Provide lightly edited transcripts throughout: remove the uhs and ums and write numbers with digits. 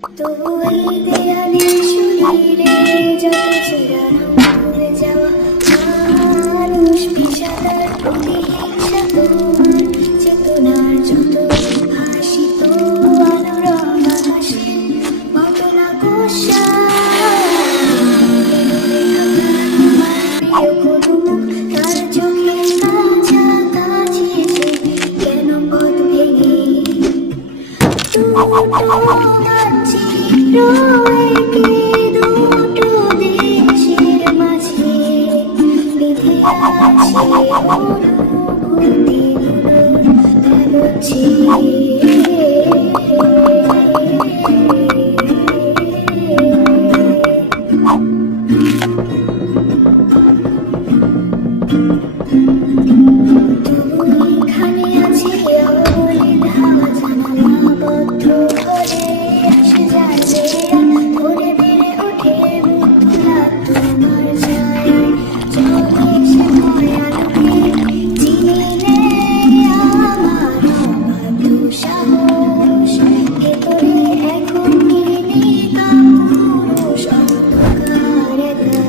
তবু এই দেয়ালে শরীরে যত চিরানো ভুলে যাওয়া মানুষ পেশাদার প্রতিহিংসা তোমার চেতনার যত ভাসিত আলোড়ন আকাশে মতো না কোষা প্রিয় কোনো মুখ তার চোখের কাছাকাছি এসে কেন পথ ভেঙে দুটো দেশের মাঝে বেঁধে আছে এখানে আছে অবলীল হাওয়া জানালা বদ্ধ ঘরে আসে যায় ভোরে বেড়ে ওঠে মুখলা তোমার ছায় চলে সে ভয় আলোকে চিনি আমার অবাধ্য সাহস ভেতরে এখন কিনে কাপুরুষ অন্ধকার একা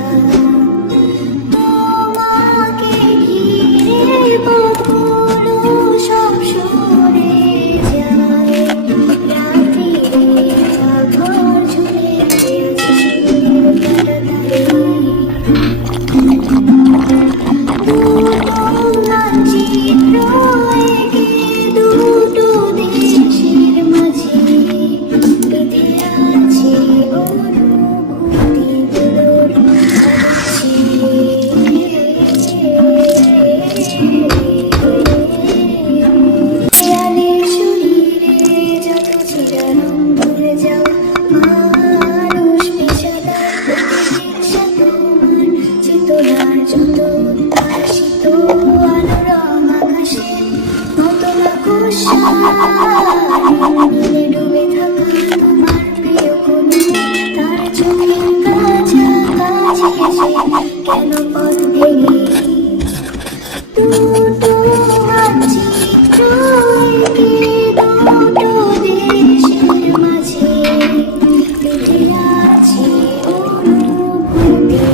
তোমাকে ঘিরে পথগুলো সব সরে যায় রাত্রিরে ঘর ঝুলে আছে সুরের কাঁটাতারে দুটো মানচিত্র এঁকে দুটো দেশের মাঝে বেঁধে আছে অনুভূতিগুলোর দেয়ালে শরীরে যত চিরারং ভুলে যাওয়া মানুষ পেশাদার প্রতিহিংসা তোমার চেতনার যত ভাসিত আলোড়ন আকাশে মতো না কোষা নীলে ডুবে থাকা তোমার প্রিয় কোনো তার চোখের কাছাকাছি এসে কেন পথ ভেঙে দুটো মানচিত্র এঁকে দুটো দেশের মাঝে বেঁধে আছে অনুভূতিগুলোর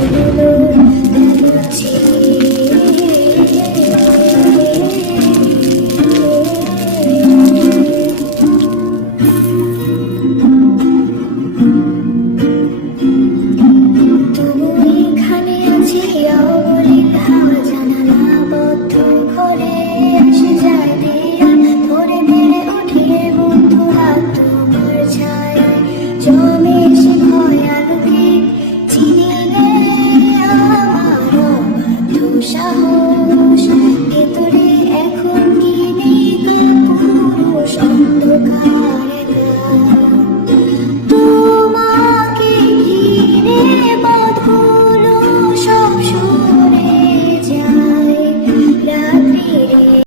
কাছে তবু এখানে আছে অবলীল হাওয়া জানালা বদ্ধ ঘরে আসে যায় দেয়াল ভোরে বেড়ে ওঠে বন্ধু হাত তোমার ছায় জমে